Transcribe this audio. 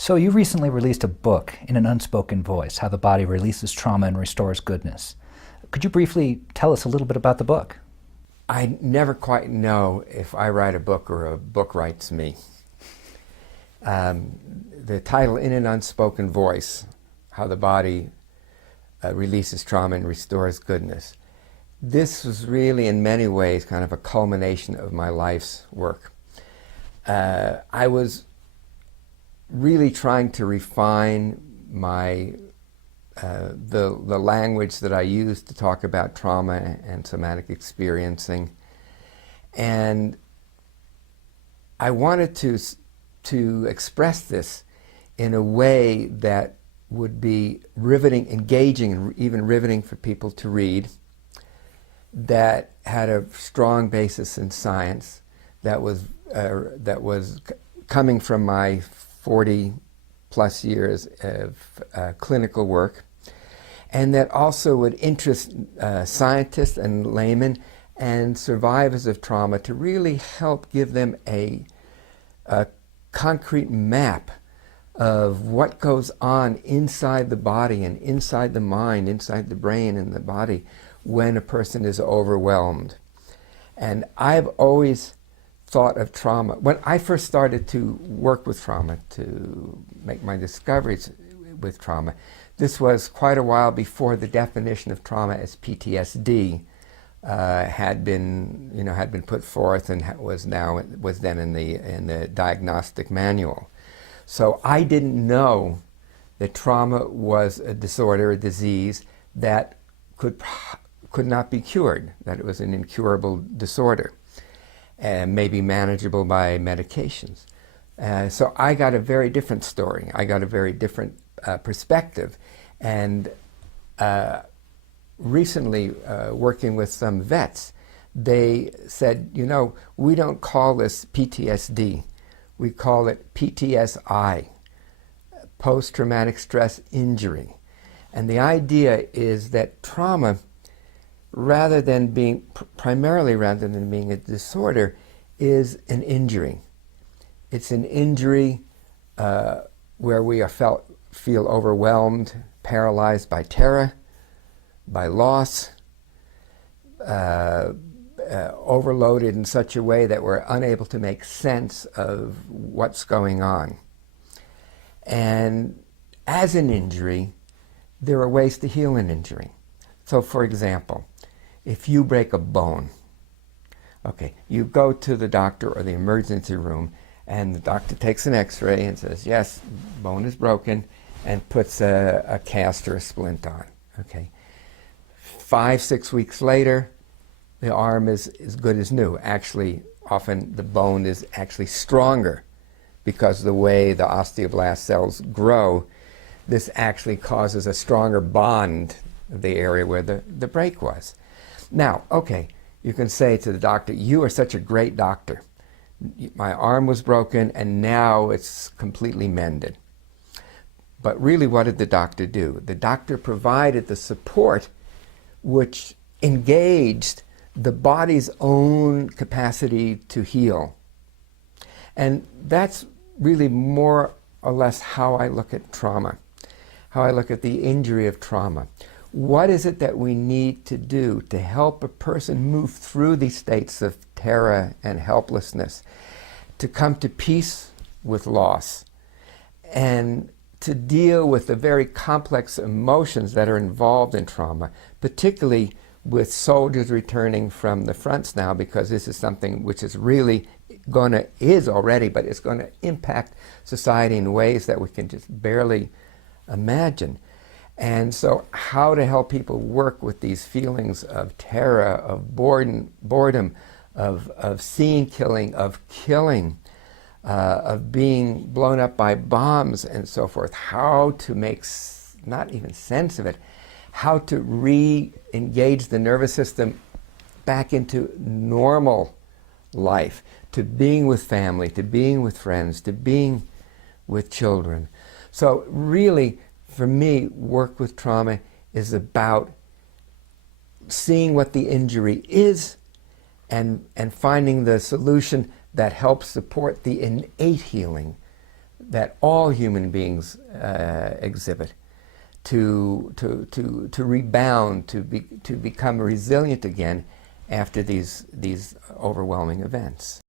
So you recently released a book, In an Unspoken Voice, How the Body Releases Trauma and Restores Goodness. Could you briefly tell us a little bit about the book? I never quite know if I write a book or a book writes me. The title, In an Unspoken Voice, How the Body Releases Trauma and Restores Goodness. This was really, in many ways, kind of a culmination of my life's work. I was really trying to refine my the language that I use to talk about trauma and somatic experiencing, and I wanted to express this in a way that would be riveting, engaging, and even riveting for people to read, that had a strong basis in science, that was coming from my 40 plus years of clinical work, and that also would interest scientists and laymen and survivors of trauma to really help give them a concrete map of what goes on inside the body and inside the mind, inside the brain and the body when a person is overwhelmed. And I've always thought of trauma. When I first started to work with trauma, to make my discoveries with trauma, this was quite a while before the definition of trauma as PTSD had been put forth and was then in the diagnostic manual. So I didn't know that trauma was a disorder, a disease that could not be cured, that it was an incurable disorder, and maybe manageable by medications. So I got a very different story. I got a very different perspective. And recently, working with some vets, they said, we don't call this PTSD. We call it PTSI, post-traumatic stress injury. And the idea is that trauma, primarily rather than being a disorder, is an injury. It's an injury where we feel overwhelmed, paralyzed by terror, by loss, overloaded in such a way that we're unable to make sense of what's going on. And as an injury, there are ways to heal an injury. So for example, if you break a bone, okay, you go to the doctor or the emergency room, and the doctor takes an x-ray and says, yes, bone is broken, and puts a cast or a splint on. Okay. 5-6 weeks later, the arm is as good as new. Actually, often the bone is actually stronger because the way the osteoblast cells grow, this actually causes a stronger bond of the area where the break was. Now, okay, you can say to the doctor, you are such a great doctor. My arm was broken and now it's completely mended. But really, what did the doctor do? The doctor provided the support which engaged the body's own capacity to heal. And that's really more or less how I look at trauma, how I look at the injury of trauma. What is it that we need to do to help a person move through these states of terror and helplessness, to come to peace with loss, and to deal with the very complex emotions that are involved in trauma, particularly with soldiers returning from the fronts now, because this is something which is really is already, but it's going to impact society in ways that we can just barely imagine. And so how to help people work with these feelings of terror, of boredom, of seeing killing, of killing, of being blown up by bombs and so forth, how to make not even sense of it, how to re-engage the nervous system back into normal life, to being with family, to being with friends, to being with children. So really, for me, work with trauma is about seeing what the injury is and finding the solution that helps support the innate healing that all human beings exhibit to rebound, to become resilient again after these overwhelming events.